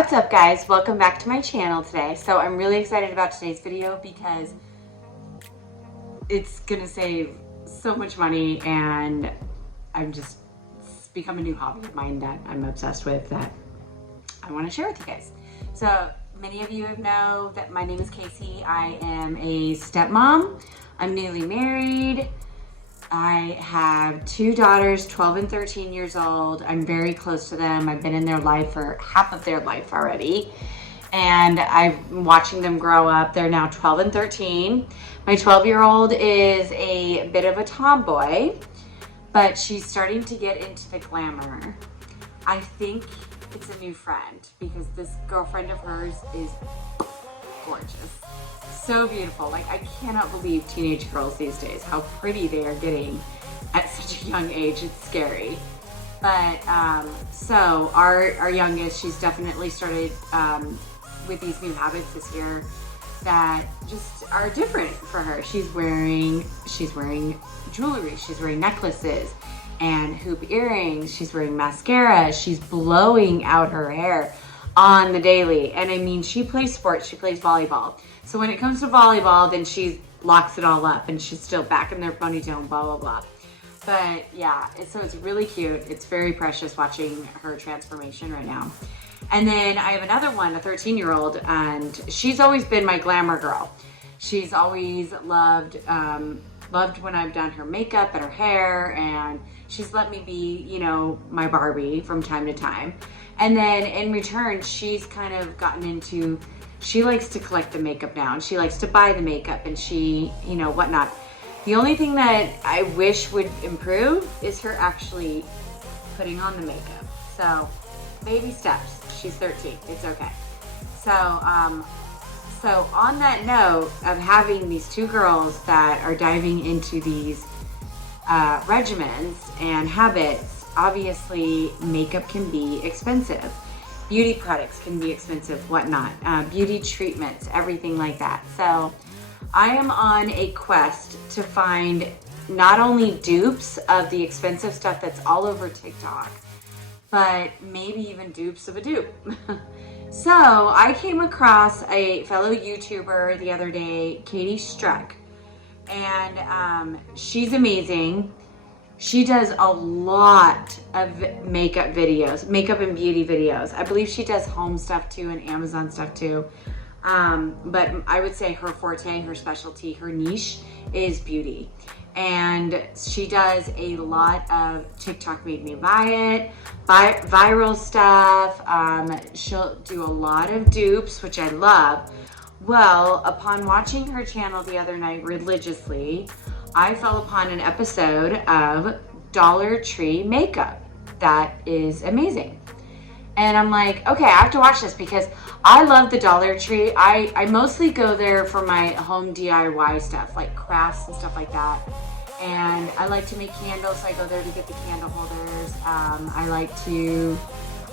What's up, guys? Welcome back to my channel today. So I'm really excited about today's video because it's gonna save so much money, and it's become a new hobby of mine that I'm obsessed with that I want to share with you guys. So many of you know that my name is Casey. I am a stepmom. I'm newly married. I have two daughters, 12 and 13 years old. I'm very close to them. I've been in their life for half of their life already. And I'm watching them grow up. They're now 12 and 13. My 12-year-old is a bit of a tomboy, but she's starting to get into the glamour. I think it's a new friend because this girlfriend of hers is gorgeous. So beautiful. Like, I cannot believe teenage girls these days, how pretty they are getting at such a young age. It's scary. But so our youngest, she's definitely started with these new habits this year that just are different for her. She's wearing jewelry, she's wearing necklaces and hoop earrings, she's wearing mascara, she's blowing out her hair on the daily. And I mean, she plays sports, she plays volleyball. So when it comes to volleyball, then she locks it all up and she's still back in their ponytail and blah, blah, blah. But yeah, so it's really cute. It's very precious watching her transformation right now. And then I have another one, a 13-year-old, and she's always been my glamour girl. She's always loved when I've done her makeup and her hair, and she's let me be, you know, my Barbie from time to time. And then in return, she's kind of gotten into, she likes to collect the makeup now, and she likes to buy the makeup, and she, you know, whatnot. The only thing that I wish would improve is her actually putting on the makeup. So baby steps. She's 13. It's okay. So on that note of having these two girls that are diving into these regimens and habits, obviously makeup can be expensive. Beauty products can be expensive, whatnot. Beauty treatments, everything like that. So I am on a quest to find not only dupes of the expensive stuff that's all over TikTok, but maybe even dupes of a dupe. So I came across a fellow YouTuber the other day, Katie Struck, and she's amazing. She does a lot of makeup videos, makeup and beauty videos. I believe she does home stuff too and Amazon stuff too. But I would say her forte, her specialty, her niche is beauty. And she does a lot of TikTok made me buy it, viral stuff. She'll do a lot of dupes, which I love. Well, upon watching her channel the other night religiously, I fell upon an episode of Dollare Tree makeup that is amazing. And I'm like, okay, I have to watch this because I love the Dollare Tree. I mostly go there for my home DIY stuff, like crafts and stuff like that. And I like to make candles, so I go there to get the candle holders. I like to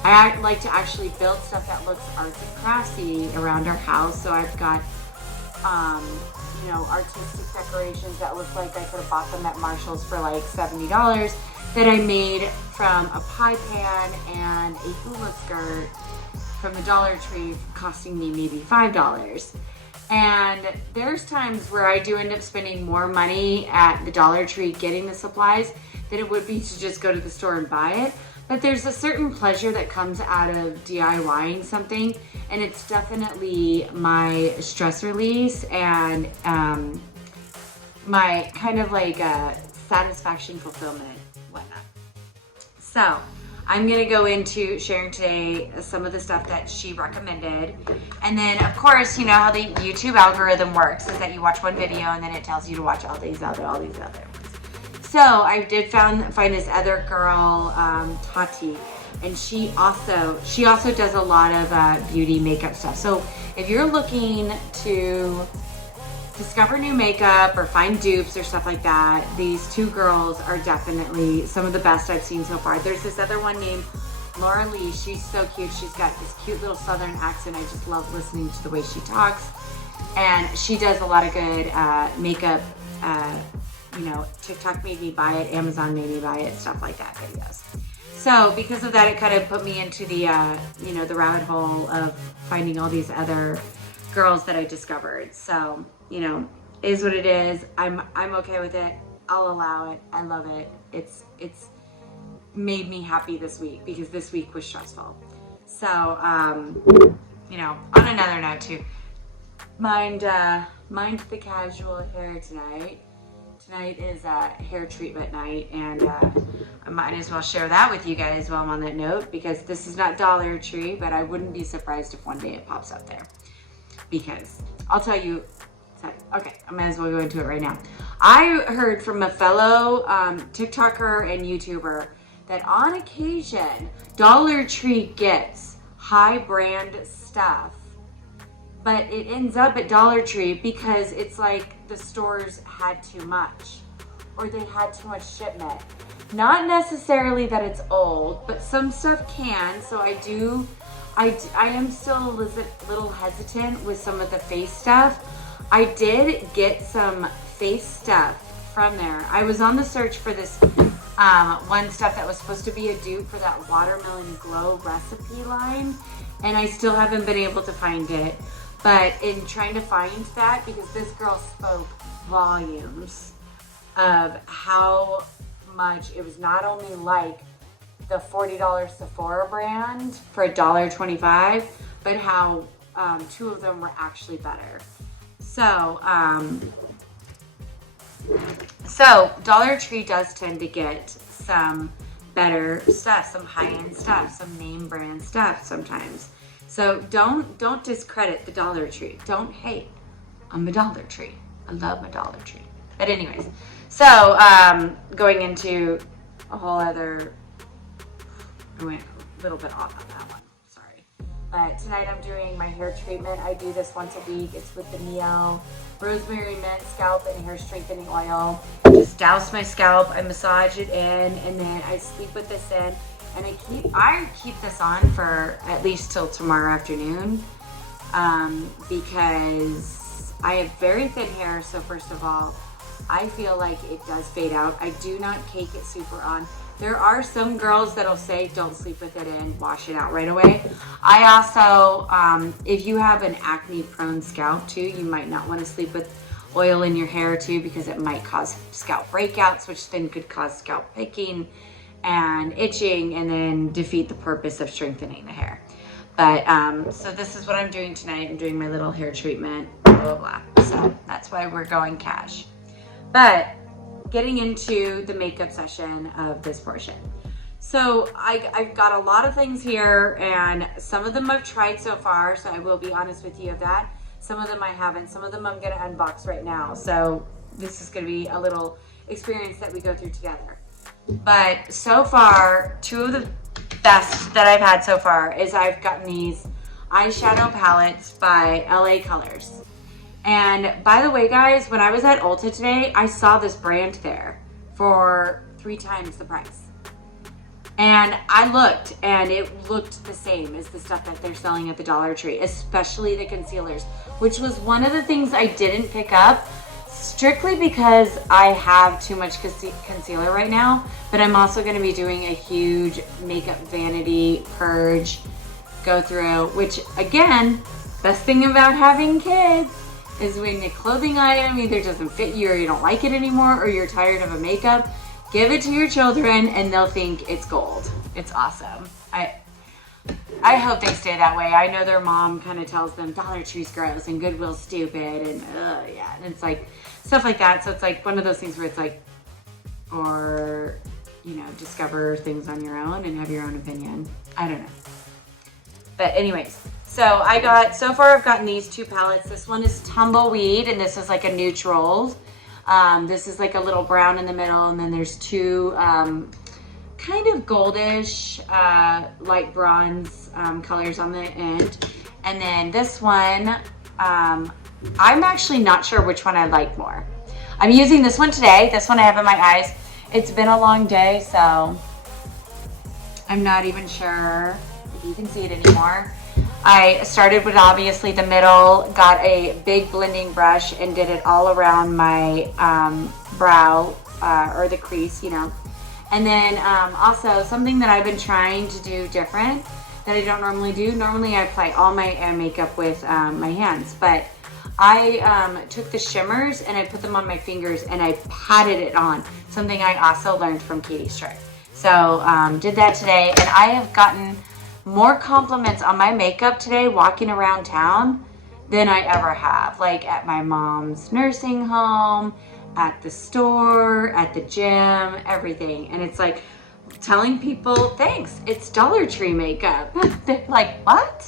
actually build stuff that looks arts and craftsy around our house. So I've got, you know, artistic decorations that look like I could have bought them at Marshall's for like $70 that I made from a pie pan and a hula skirt from the Dollar Tree costing me maybe $5. And there's times where I do end up spending more money at the Dollar Tree getting the supplies than it would be to just go to the store and buy it. But there's a certain pleasure that comes out of DIYing something, and it's definitely my stress release and my kind of like satisfaction, fulfillment, whatnot. So I'm gonna go into sharing today some of the stuff that she recommended. And then of course, you know how the YouTube algorithm works is that you watch one video and then it tells you to watch all these other ones. So I did find this other girl, Tati, and she also does a lot of beauty makeup stuff. So if you're looking to discover new makeup or find dupes or stuff like that, these two girls are definitely some of the best I've seen so far. There's this other one named Laura Lee. She's so cute. She's got this cute little southern accent. I just love listening to the way she talks. And she does a lot of good makeup, you know, TikTok made me buy it, Amazon made me buy it, stuff like that videos. So because of that, it kind of put me into the, you know, the rabbit hole of finding all these other girls that I discovered. So, you know, is what it is. I'm okay with it. I'll allow it. I love it. It's made me happy this week because this week was stressful. So, you know, on another note too, mind the casual hair tonight. Tonight is hair treatment night, and I might as well share that with you guys while I'm on that note, because this is not Dollare Tree, but I wouldn't be surprised if one day it pops up there, because I'll tell you. Okay, I might as well go into it right now. I heard from a fellow TikToker and YouTuber that on occasion Dollare Tree gets high brand stuff, but it ends up at Dollar Tree because it's like the stores had too much, or they had too much shipment. Not necessarily that it's old, but some stuff can. So I am still a little hesitant with some of the face stuff. I did get some face stuff from there. I was on the search for this one stuff that was supposed to be a dupe for that Watermelon Glow recipe line, and I still haven't been able to find it. But in trying to find that, because this girl spoke volumes of how much it was not only like the $40 Sephora brand for $1.25, but how two of them were actually better. So, Dollar Tree does tend to get some better stuff, some high-end stuff, some name brand stuff sometimes. So don't discredit the Dollar Tree. Don't hate on the Dollar Tree. I love my Dollar Tree. But anyways, so going into a whole other, I went a little bit off on that one. Sorry. But tonight I'm doing my hair treatment. I do this once a week. It's with the Neo Rosemary Mint Scalp and Hair Strengthening Oil. Just douse my scalp. I massage it in, and then I sleep with this in. And I keep this on for at least till tomorrow afternoon, because I have very thin hair. So first of all, I feel like it does fade out. I do not cake it super on. There are some girls that'll say don't sleep with it in, wash it out right away. I also, if you have an acne prone scalp too, you might not want to sleep with oil in your hair too, because it might cause scalp breakouts, which then could cause scalp picking and itching, and then defeat the purpose of strengthening the hair. But so this is what I'm doing tonight. I'm doing my little hair treatment, blah, blah, blah. So that's why we're going cash. But getting into the makeup session of this portion. So I've got a lot of things here, and some of them I've tried so far, so I will be honest with you of that. Some of them I haven't. Some of them I'm gonna unbox right now. So this is gonna be a little experience that we go through together. But so far, two of the best that I've had so far is I've gotten these eyeshadow palettes by LA Colors. And by the way, guys, when I was at Ulta today, I saw this brand there for 3 times the price. And I looked, and it looked the same as the stuff that they're selling at the Dollar Tree, especially the concealers, which was one of the things I didn't pick up, strictly because I have too much concealer right now. But I'm also going to be doing a huge makeup vanity purge go through, which again, best thing about having kids is when a clothing item either doesn't fit you, or you don't like it anymore, or you're tired of a makeup, give it to your children and they'll think it's gold. It's awesome. I hope they stay that way. I know their mom kind of tells them Dollar Tree's gross and Goodwill's stupid, and yeah, and it's like stuff like that. So it's like one of those things where it's like, or you know, discover things on your own and have your own opinion. I don't know. But anyways, so so far I've gotten these 2 palettes. This one is Tumbleweed, and this is like a neutral. This is like a little brown in the middle, and then there's 2 kind of goldish, light bronze colors on the end. And then this one, I'm actually not sure which one I like more. I'm using this one today. This one I have in my eyes. It's been a long day, so I'm not even sure if you can see it anymore. I started with obviously the middle, got a big blending brush and did it all around my brow, or the crease, you know. And then also something that I've been trying to do different that I don't normally do. Normally I apply all my makeup with my hands, but I took the shimmers and I put them on my fingers and I patted it on. Something I also learned from Katie's trick. So did that today, and I have gotten more compliments on my makeup today walking around town than I ever have. Like at my mom's nursing home, at the store, at the gym, everything. And it's like telling people, thanks, it's Dollar Tree makeup. They're like, what?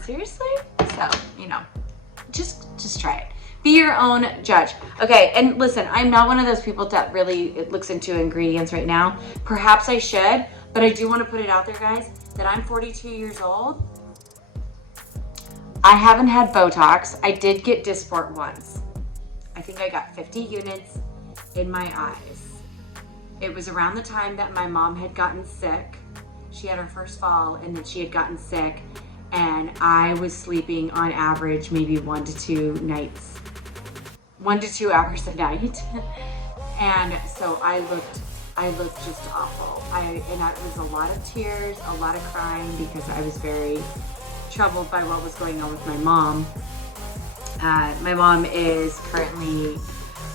Seriously? So, you know, just try it. Be your own judge. Okay, and listen, I'm not one of those people that really looks into ingredients right now. Perhaps I should, but I do want to put it out there, guys, that I'm 42 years old. I haven't had Botox. I did get Dysport once. I think I got 50 units in my eyes. It was around the time that my mom had gotten sick. She had her first fall and then she had gotten sick, and I was sleeping on average maybe 1 to 2 nights. 1 to 2 hours a night. And so I looked just awful. And it was a lot of tears, a lot of crying, because I was very troubled by what was going on with my mom. My mom is currently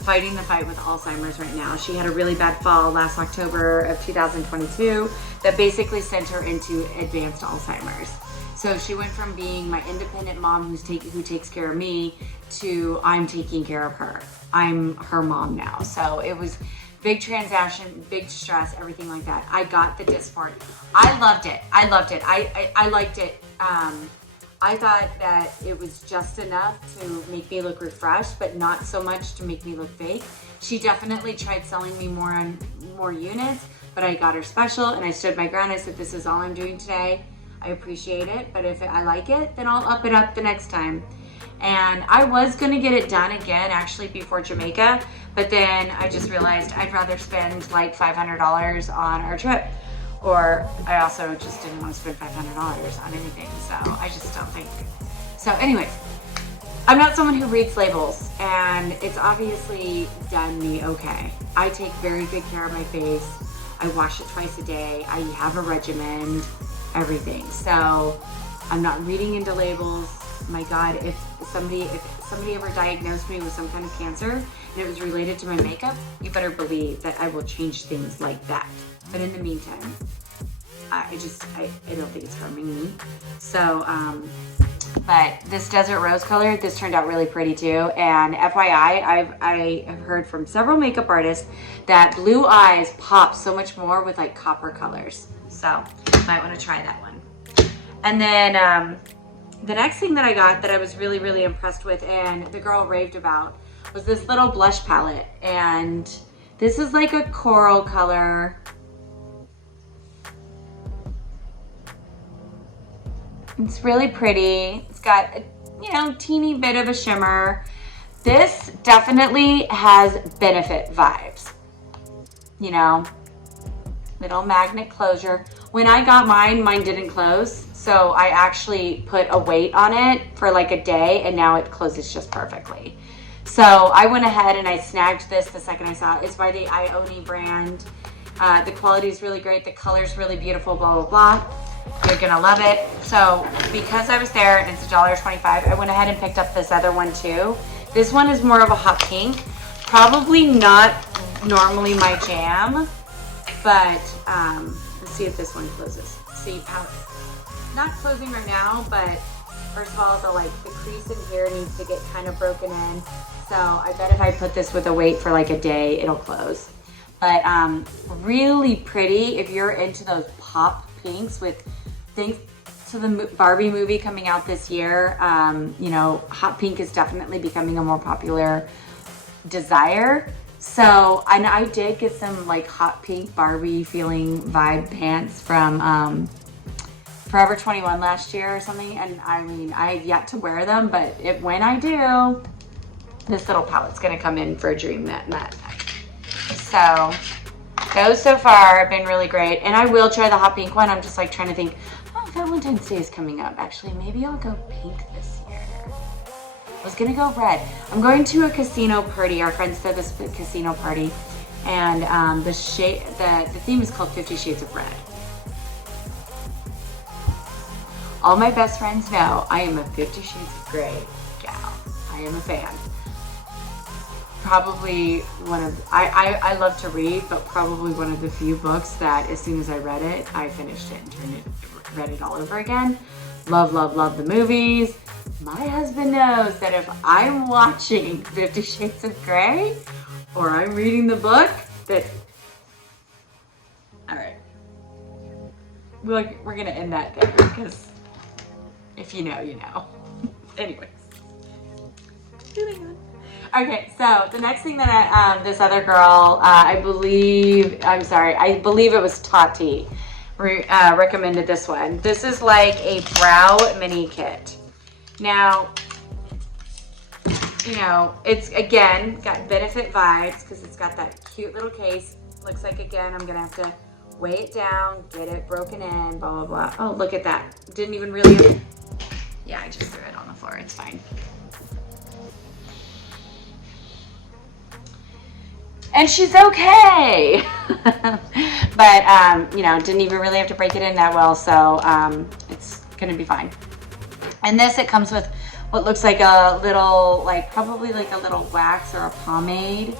fighting the fight with Alzheimer's right now. She had a really bad fall last October of 2022 that basically sent her into advanced Alzheimer's. So she went from being my independent mom who takes care of me to I'm taking care of her. I'm her mom now. So it was big transaction, big stress, everything like that. I got the Dysport. I loved it. I liked it. I thought that it was just enough to make me look refreshed, but not so much to make me look fake. She definitely tried selling me more units, but I got her special and I stood my ground. I said, this is all I'm doing today. I appreciate it, but if I like it, then I'll up it up the next time. And I was gonna get it done again actually before Jamaica, but then I just realized I'd rather spend like $500 on our trip. Or I also just didn't want to spend $500 on anything, so I just don't think. So anyways, I'm not someone who reads labels, and it's obviously done me okay. I take very good care of my face. I wash it twice a day. I have a regimen, everything. So I'm not reading into labels. My God, if somebody ever diagnosed me with some kind of cancer and it was related to my makeup, you better believe that I will change things like that. But in the meantime, I don't think it's harming me. So, but this desert rose color, this turned out really pretty too. And FYI, I have heard from several makeup artists that blue eyes pop so much more with like copper colors. So might want to try that one. And then the next thing that I got that I was really, really impressed with and the girl raved about was this little blush palette. And this is like a coral color. It's really pretty. It's got a, teeny bit of a shimmer. This definitely has Benefit vibes. Little magnet closure. When I got mine didn't close. So I actually put a weight on it for like a day and now it closes just perfectly. So I went ahead and I snagged this the second I saw it. It's by the Ioni brand. The quality is really great. The color's really beautiful, blah, blah, blah. You're gonna love it. So because I was there and it's $1.25, I went ahead and picked up this other one too. This one is more of a hot pink. Probably not normally my jam, but let's see if this one closes. See how it's not closing right now, but first of all, the crease in here needs to get kind of broken in. So I bet if I put this with a weight for like a day, it'll close. But really pretty if you're into those pop pinks with, thanks to the Barbie movie coming out this year, hot pink is definitely becoming a more popular desire. So, and I did get some like hot pink Barbie feeling vibe pants from Forever 21 last year or something. And I mean, I have yet to wear them, but when I do, this little palette's gonna come in for a dream that night. So, those so far have been really great. And I will try the hot pink one. I'm just like trying to think, Valentine's Day is coming up. Actually, maybe I'll go pink this year. I was gonna go red. I'm going to a casino party. Our friends threw this casino party and the theme is called 50 Shades of Red. All my best friends know I am a 50 Shades of Grey gal. I am a fan. Probably one of, I love to read, but probably one of the few books that as soon as I read it, I finished it and read it all over again. Love, love, love the movies. My husband knows that if I'm watching 50 Shades of Grey or I'm reading the book, that, all right, we're gonna end that there because if you know, you know. Anyways, moving on. Okay, so the next thing that this other girl, I believe it was Tati, recommended this one. This is like a brow mini kit. Now, you know, it's again got Benefit vibes because it's got that cute little case. Looks like, again, I'm gonna have to weigh it down, get it broken in, blah, blah, blah. Oh, look at that. Didn't even really, yeah, I just threw it on the floor, it's fine. And she's okay. But, you know, didn't even really have to break it in that well, so it's gonna be fine. And this, it comes with what looks like a little, like probably like a little wax or a pomade.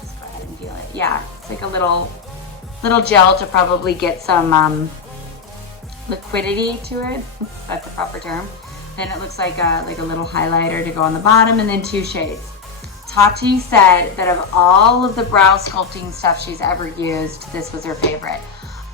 Just go ahead and feel it. Yeah, it's like a little gel to probably get some liquidity to it. That's the proper term. Then it looks like a little highlighter to go on the bottom, and then 2 shades. Tati said that of all of the brow sculpting stuff she's ever used, this was her favorite.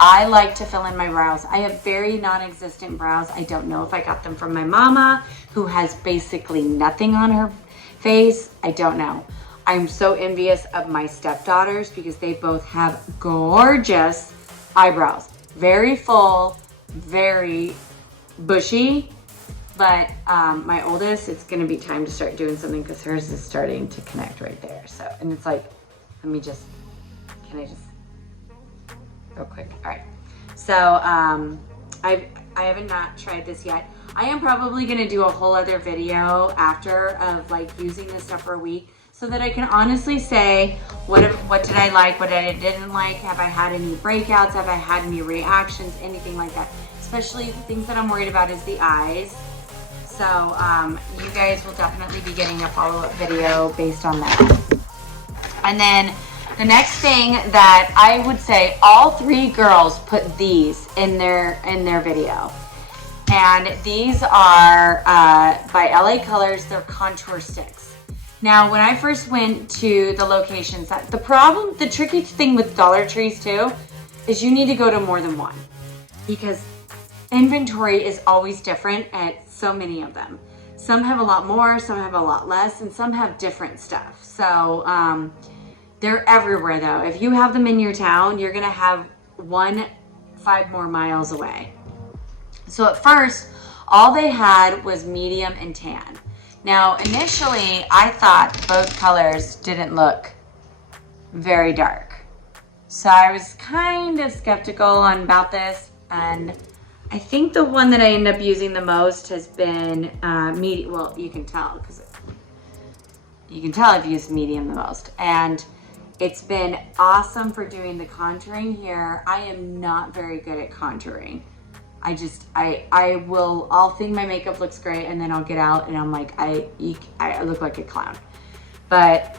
I like to fill in my brows. I have very non-existent brows. I don't know if I got them from my mama, who has basically nothing on her face. I don't know. I'm so envious of my stepdaughters because they both have gorgeous eyebrows. Very full, very bushy. But my oldest, it's gonna be time to start doing something because hers is starting to connect right there. So, and it's like, can I just real quick? All right. So I haven't not tried this yet. I am probably gonna do a whole other video after of like using this stuff for a week so that I can honestly say what did I like, what I didn't like, have I had any breakouts, have I had any reactions, anything like that. Especially the things that I'm worried about is the eyes. So you guys will definitely be getting a follow-up video based on that. And then the next thing that I would say, all 3 girls put these in their video. And these are by LA Colors, they're contour sticks. Now, when I first went to the locations, the tricky thing with Dollar Trees too, is you need to go to more than one because inventory is always different at so many of them. Some have a lot more, some have a lot less, and some have different stuff. So they're everywhere though. If you have them in your town, you're gonna have 5 more miles away. So at first, all they had was medium and tan. Now, initially, I thought both colors didn't look very dark. So I was kind of skeptical about this, and I think the one that I end up using the most has been medium. Well, you can tell because I've used medium the most, and it's been awesome for doing the contouring here. I am not very good at contouring. I'll think my makeup looks great, and then I'll get out and I'm like, I look like a clown. But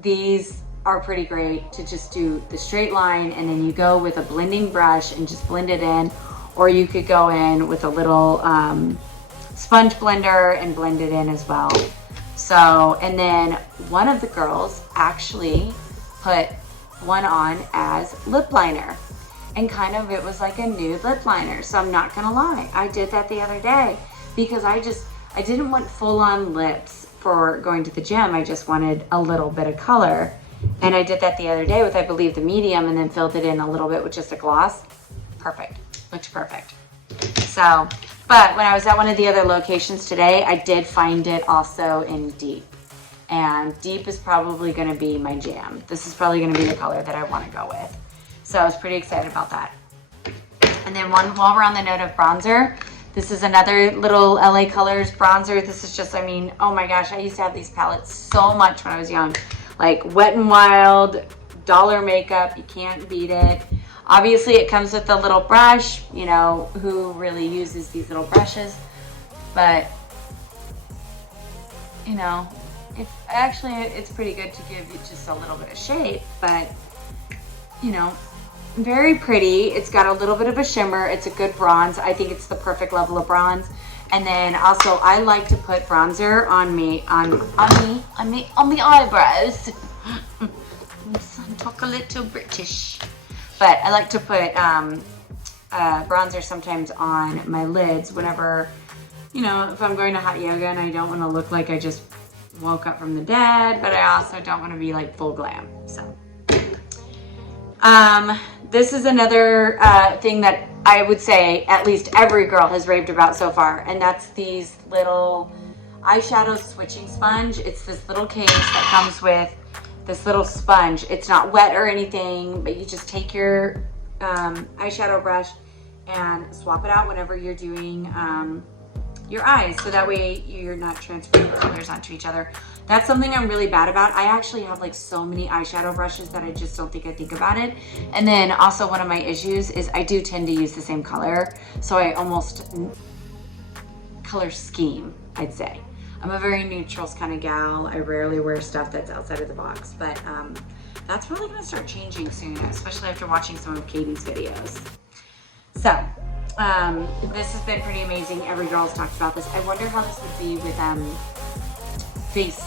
these are pretty great to just do the straight line, and then you go with a blending brush and just blend it in. Or you could go in with a little sponge blender and blend it in as well. So, and then one of the girls actually put one on as lip liner. And kind of, it was like a nude lip liner. So I'm not gonna lie, I did that the other day because I didn't want full on lips for going to the gym. I just wanted a little bit of color. And I did that the other day with, I believe, the medium, and then filled it in a little bit with just a gloss. Perfect. Looks perfect. So, but when I was at one of the other locations today, I did find it also in deep. And deep is probably gonna be my jam. This is probably gonna be the color that I wanna go with. So I was pretty excited about that. And then while we're on the note of bronzer, this is another little LA Colors bronzer. This is just, I mean, oh my gosh, I used to have these palettes so much when I was young. Like Wet n Wild, dollar makeup. You can't beat it. Obviously, it comes with a little brush. You know, who really uses these little brushes? But, you know, it's pretty good to give you just a little bit of shape. But, you know, very pretty. It's got a little bit of a shimmer. It's a good bronze. I think it's the perfect level of bronze. And then also, I like to put bronzer on the eyebrows. I talk a little British, but I like to put bronzer sometimes on my lids whenever, you know, if I'm going to hot yoga and I don't want to look like I just woke up from the dead, but I also don't want to be like full glam. So, this is another thing that I would say at least every girl has raved about so far, and that's these little eyeshadow switching sponge. It's this little case that comes with this little sponge. It's not wet or anything, but you just take your eyeshadow brush and swap it out whenever you're doing your eyes, so that way you're not transferring colors onto each other. That's something I'm really bad about. I actually have like so many eyeshadow brushes that I just don't think I think about it. And then also one of my issues is I do tend to use the same color. So I almost color scheme, I'd say. I'm a very neutrals kind of gal. I rarely wear stuff that's outside of the box, but that's probably gonna start changing soon, especially after watching some of Katie's videos. So, this has been pretty amazing. Every girl's talked about this. I wonder how this would be with face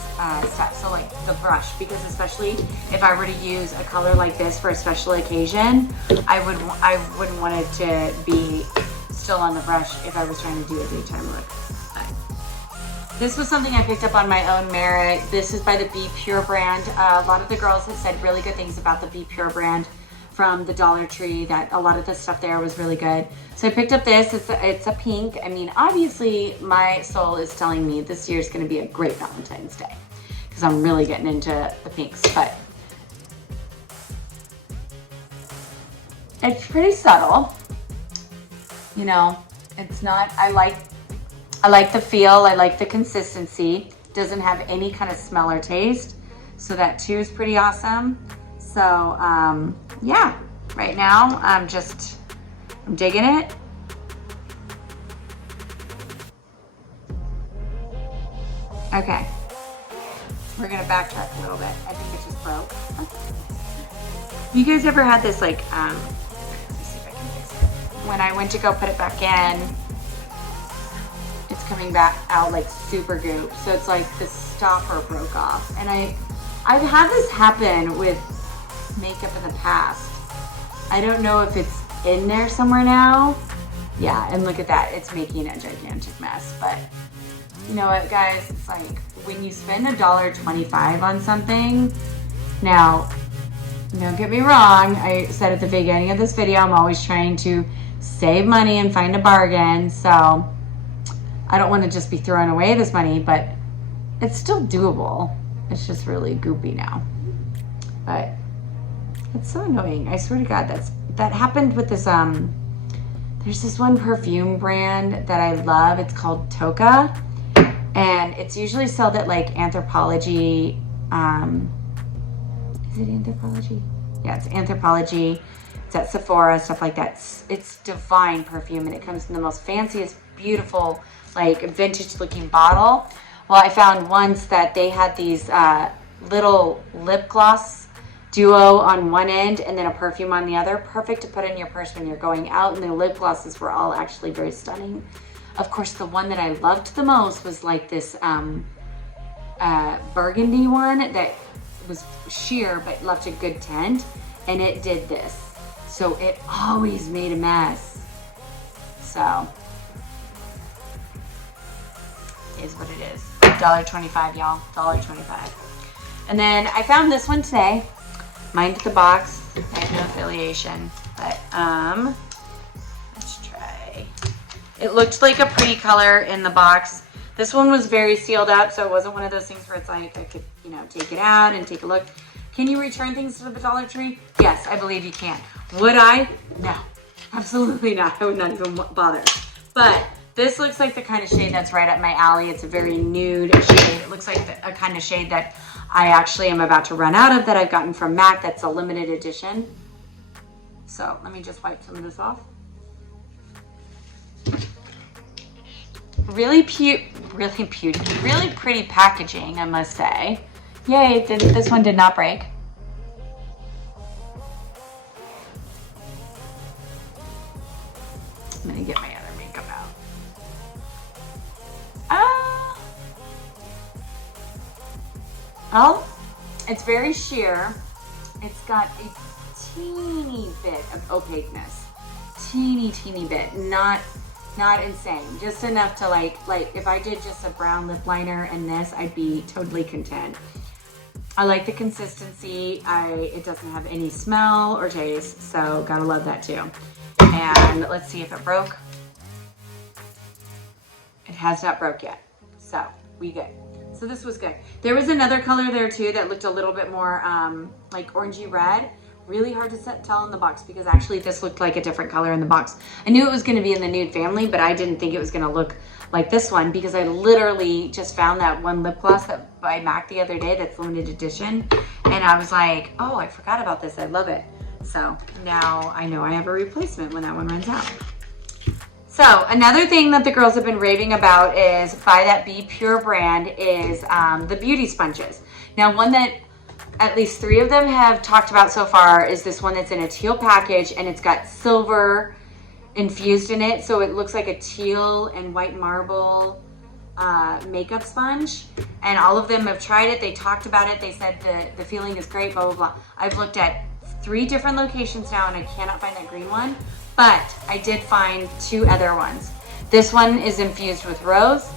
stuff, so like the brush, because especially if I were to use a color like this for a special occasion, I wouldn't want it to be still on the brush if I was trying to do a daytime look. But this was something I picked up on my own merit. This is by the Be Pure brand. A lot of the girls have said really good things about the Be Pure brand from the Dollar Tree, that a lot of the stuff there was really good. So I picked up this. It's a pink. I mean, obviously my soul is telling me this year's gonna be a great Valentine's Day, because I'm really getting into the pinks, but it's pretty subtle. You know, it's not, I like the feel, I like the consistency. Doesn't have any kind of smell or taste, so that too is pretty awesome. So, yeah, right now I'm digging it. Okay, we're gonna backtrack a little bit. I think it just broke. You guys ever had this, like, let me see if I can fix it. When I went to go put it back in, it's coming back out like super goop. So it's like the stopper broke off. And I've had this happen with makeup in the past. I don't know if it's in there somewhere now. Yeah, and look at that, it's making a gigantic mess. But you know what, guys, it's like when you spend $1.25 on something. Now, don't get me wrong, I said at the beginning of this video, I'm always trying to save money and find a bargain, so I don't want to just be throwing away this money, but it's still doable. It's just really goopy now. But it's so annoying. I swear to God, that happened with this, there's this one perfume brand that I love. It's called Toka, and it's usually sold at like Anthropologie. Is it Anthropologie? Yeah, it's Anthropologie. It's at Sephora, stuff like that. It's divine perfume, and it comes in the most fanciest, beautiful, like vintage looking bottle. Well, I found once that they had these little lip gloss duo on one end and then a perfume on the other. Perfect to put in your purse when you're going out, and the lip glosses were all actually very stunning. Of course, the one that I loved the most was like this burgundy one that was sheer but left a good tint, and it did this. So it always made a mess. So, it is what it is. $1.25, y'all. $1.25. And then I found this one today. Mind the box. I have no affiliation. But let's try. It looked like a pretty color in the box. This one was very sealed up, so it wasn't one of those things where it's like I could, you know, take it out and take a look. Can you return things to the Dollar Tree? Yes, I believe you can. Would I? No, absolutely not. I would not even bother. But This looks like the kind of shade that's right up my alley. It's a very nude shade. It looks like a kind of shade that I actually am about to run out of that I've gotten from MAC. That's a limited edition. So let me just wipe some of this off. Really pretty packaging, I must say. Yay, this one did not break. I'm gonna get my other makeup out. Oh, it's very sheer. It's got a teeny bit of opaqueness. Teeny bit, not insane. Just enough to like if I did just a brown lip liner and this, I'd be totally content. I like the consistency. It doesn't have any smell or taste, so gotta love that too. And let's see if it broke. It has not broke yet, so we good. So this was good. There was another color there too that looked a little bit more like orangey red. Really hard to tell in the box because actually this looked like a different color in the box. I knew it was going to be in the nude family, but I didn't think it was going to look like this one because I literally just found that one lip gloss that by MAC the other day that's limited edition. And I was like, oh, I forgot about this. I love it. So now I know I have a replacement when that one runs out. So another thing that the girls have been raving about is by that Be Pure brand is the beauty sponges. Now one that at least 3 of them have talked about so far is this one that's in a teal package and it's got silver infused in it. So it looks like a teal and white marble makeup sponge. And all of them have tried it. They talked about it. They said the feeling is great, blah, blah, blah. I've looked at 3 different locations now and I cannot find that green one, but I did find 2 other ones. This one is infused with rose.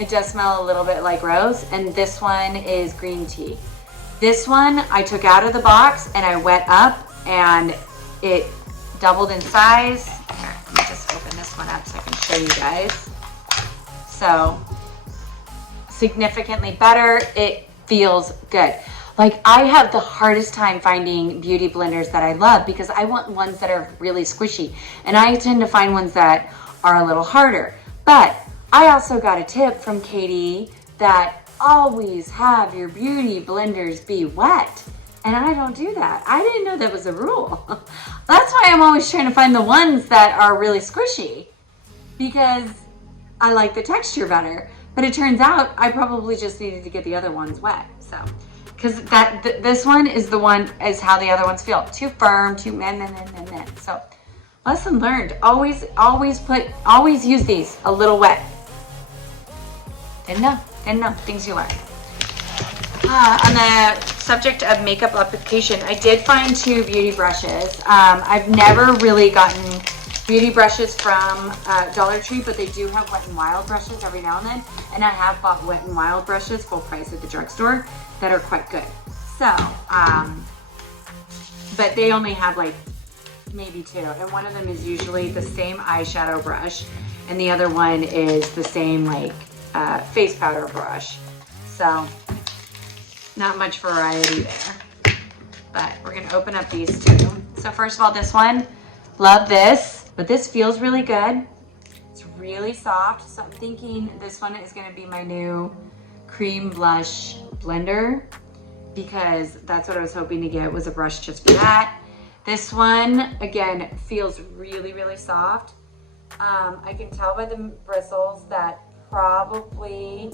It does smell a little bit like rose. And this one is green tea. This one I took out of the box and I wet up and it doubled in size. Here, let me just open this one up so I can show you guys. So significantly better. It feels good. Like I have the hardest time finding beauty blenders that I love because I want ones that are really squishy and I tend to find ones that are a little harder. But I also got a tip from Katie that always have your beauty blenders be wet. And I don't do that. I didn't know that was a rule. That's why I'm always trying to find the ones that are really squishy because I like the texture better. But it turns out I probably just needed to get the other ones wet. So, because this one is the one is how the other ones feel. Too firm, too meh. So, lesson learned. Always use these a little wet. Didn't know, things you learn. On the subject of makeup application, I did find 2 beauty brushes. I've never really gotten beauty brushes from Dollar Tree, but they do have Wet n Wild brushes every now and then. And I have bought Wet n Wild brushes full price at the drugstore that are quite good. So, but they only have like maybe 2. And one of them is usually the same eyeshadow brush. And the other one is the same like face powder brush. So not much variety there, but we're gonna open up these 2. So first of all, this one, love this, but this feels really good. It's really soft. So I'm thinking this one is gonna be my new cream blush blender because that's what I was hoping to get was a brush just for that. This one, again, feels really, really soft. I can tell by the bristles that probably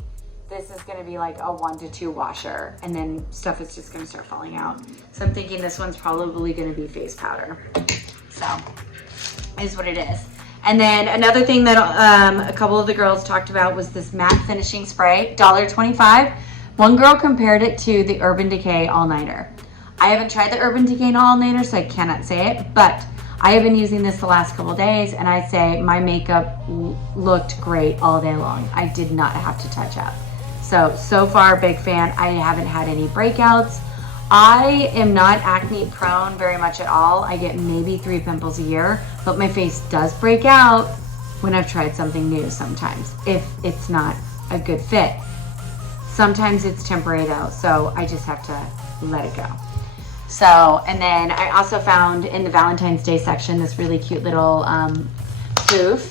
this is going to be like a 1 to 2 washer and then stuff is just going to start falling out. So I'm thinking this one's probably going to be face powder. So is what it is. And then another thing that a couple of the girls talked about was this matte finishing spray, $1.25. One girl compared it to the Urban Decay All Nighter. I haven't tried the Urban Decay All Nighter, so I cannot say it, but I have been using this the last couple of days and I'd say my makeup looked great all day long. I did not have to touch up. So far, big fan. I haven't had any breakouts. I am not acne prone very much at all. I get maybe 3 pimples a year, but my face does break out when I've tried something new sometimes, if it's not a good fit. Sometimes it's temporary though, so I just have to let it go. So, and then I also found in the Valentine's Day section this really cute little poof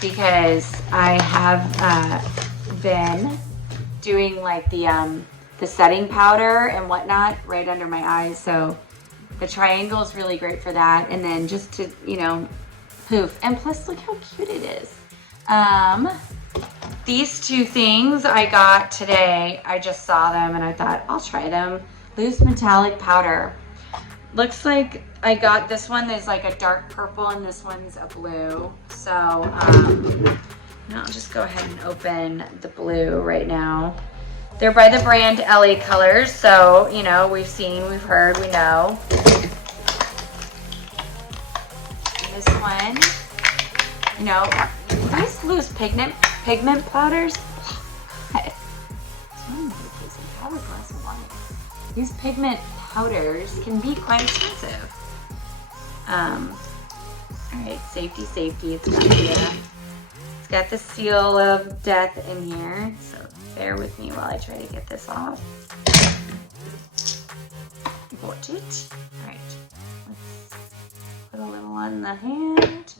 because I have been doing like the setting powder and whatnot right under my eyes. So the triangle is really great for that. And then just to, you know, poof. And plus look how cute it is. These two things I got today, I just saw them and I thought I'll try them. Loose metallic powder. Looks like I got this one. There's like a dark purple and this one's a blue. So I'll just go ahead and open the blue right now. They're by the brand LA Colors. So, you know, we've seen, we've heard, we know. And this one, you know, nice loose pigment powders. What? What's wrong with this? I have a glass of wine. These pigment powders can be quite expensive. All right, safety. It's got the seal of death in here, so bear with me while I try to get this off. Got it. All right, let's put a little on the hand.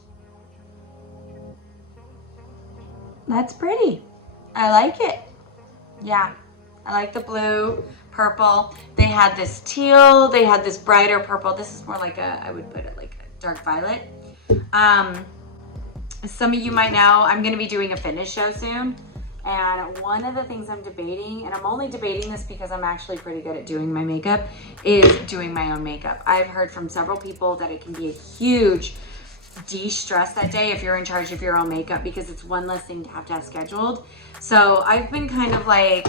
That's pretty. I like it. Yeah, I like the blue, purple. They had this teal, they had this brighter purple. This is more like a, I would put it like a dark violet. Some of you might know, I'm gonna be doing a fitness show soon. And one of the things I'm debating, and I'm only debating this because I'm actually pretty good at doing my makeup, is doing my own makeup. I've heard from several people that it can be a huge de-stress that day if you're in charge of your own makeup, because it's one less thing to have scheduled. So I've been kind of like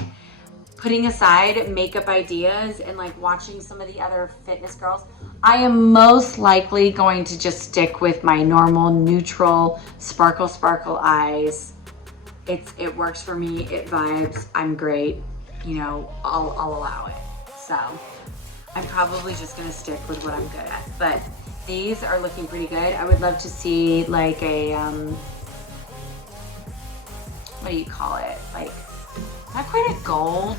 putting aside makeup ideas and like watching some of the other fitness girls. I am most likely going to just stick with my normal neutral sparkle eyes. It works for me, it vibes, I'm great, you know, I'll allow it. So I'm probably just gonna stick with what I'm good at, but these are looking pretty good. I would love to see like a, what do you call it? Like, not quite a gold,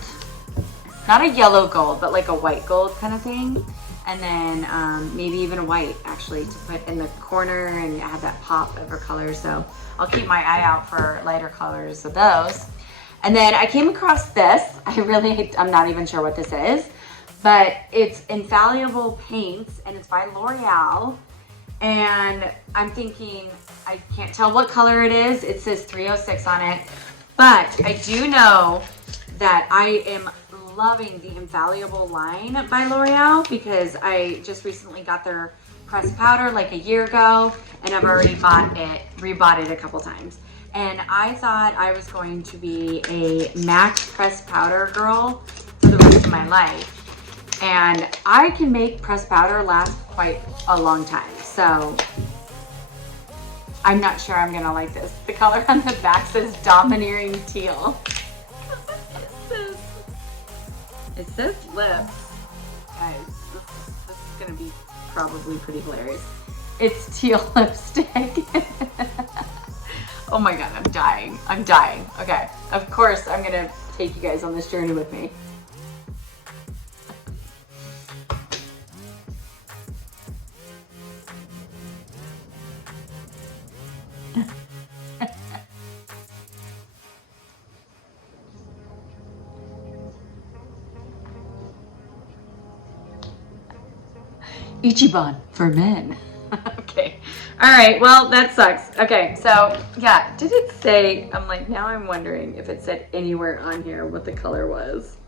not a yellow gold, but like a white gold kind of thing. And then maybe even a white actually to put in the corner and have that pop of her color. So I'll keep my eye out for lighter colors of those. And then I came across this. I'm not even sure what this is, but it's Infallible Paints and it's by L'Oreal. And I'm thinking, I can't tell what color it is. It says 306 on it, but I do know that I am loving the Infallible line by L'Oreal because I just recently got their pressed powder like a year ago and I've already rebought it a couple times. And I thought I was going to be a MAC pressed powder girl for the rest of my life. And I can make pressed powder last quite a long time. So I'm not sure I'm gonna like this. The color on the back says Domineering Teal. It says lips. Guys, this is gonna be probably pretty hilarious. It's teal lipstick. Oh my God, I'm dying. Okay, of course I'm gonna take you guys on this journey with me. Ichiban for men. Okay. All right. Well, that sucks. Okay. So yeah, did it say, I'm like, now I'm wondering if it said anywhere on here what the color was,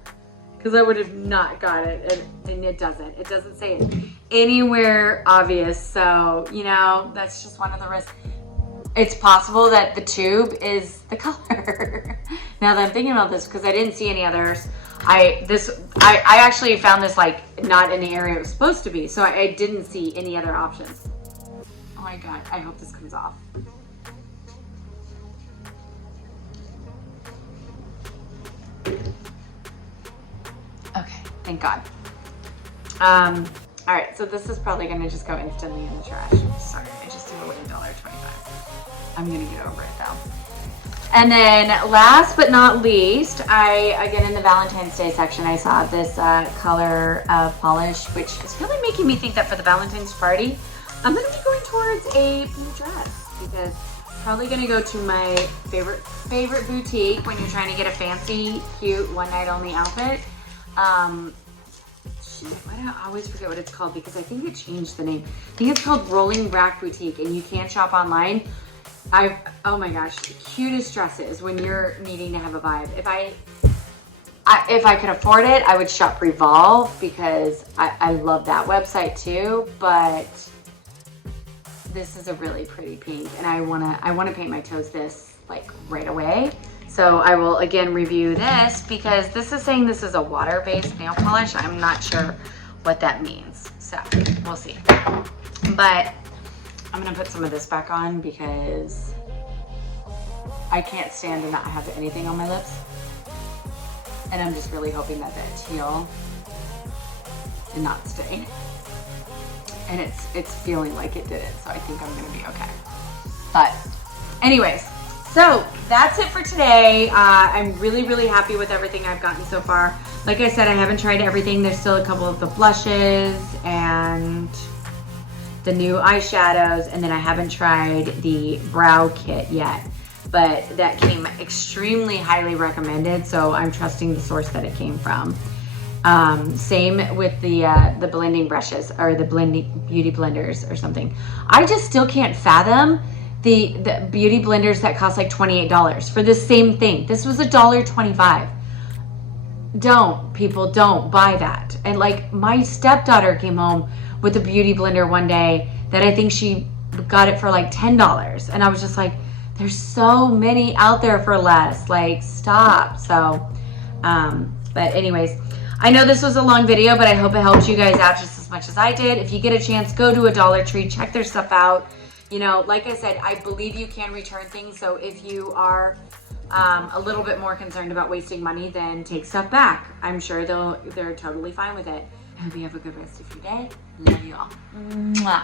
because I would have not got it. And it doesn't. It doesn't say it anywhere obvious. So, you know, that's just one of the risks. It's possible that the tube is the color. Now that I'm thinking about this, because I didn't see any others. I actually found this like not in the area it was supposed to be, so I didn't see any other options. Oh my God, I hope this comes off. Okay, thank God. All right, so this is probably gonna just go instantly in the trash. Sorry, I just threw away $1.25. I'm gonna get over it though. And then last but not least, again in the Valentine's Day section, I saw this color of polish, which is really making me think that for the Valentine's party, I'm gonna be going towards a pink dress because Probably gonna go to my favorite boutique when you're trying to get a fancy, cute, one night only outfit. Shit, why do I always forget what it's called? Because I think it changed the name. I think it's called Rolling Rack Boutique, and you can shop online. Oh my gosh, cutest dresses when you're needing to have a vibe. If I could afford it, I would shop Revolve because I love that website too, but this is a really pretty pink, and I wanna paint my toes this like right away. So I will again review this because this is saying this is a water-based nail polish. I'm not sure what that means, so we'll see. But I'm gonna put some of this back on because I can't stand to not have anything on my lips. And I'm just really hoping that that teal did not stay. And it's feeling like it didn't, so I think I'm gonna be okay. But anyways, so that's it for today. I'm really, really happy with everything I've gotten so far. Like I said, I haven't tried everything. There's still a couple of the blushes and the new eyeshadows, and then I haven't tried the brow kit yet. But that came extremely highly recommended, so I'm trusting the source that it came from. Same with the blending brushes or the beauty blenders or something. I just still can't fathom the beauty blenders that cost like $28 for the same thing. This was $1.25. Don't buy that. And like my stepdaughter came home with a beauty blender one day that I think she got it for like $10, and I was just like, there's so many out there for less, like stop. So but anyways, I know this was a long video, but I hope it helped you guys out just as much as I did. If you get a chance, go to a Dollar Tree, check their stuff out. You know, like I said, I believe you can return things, so if you are a little bit more concerned about wasting money, then take stuff back. I'm sure they're totally fine with it. I hope you have a good rest of your day. Love you all. Mwah.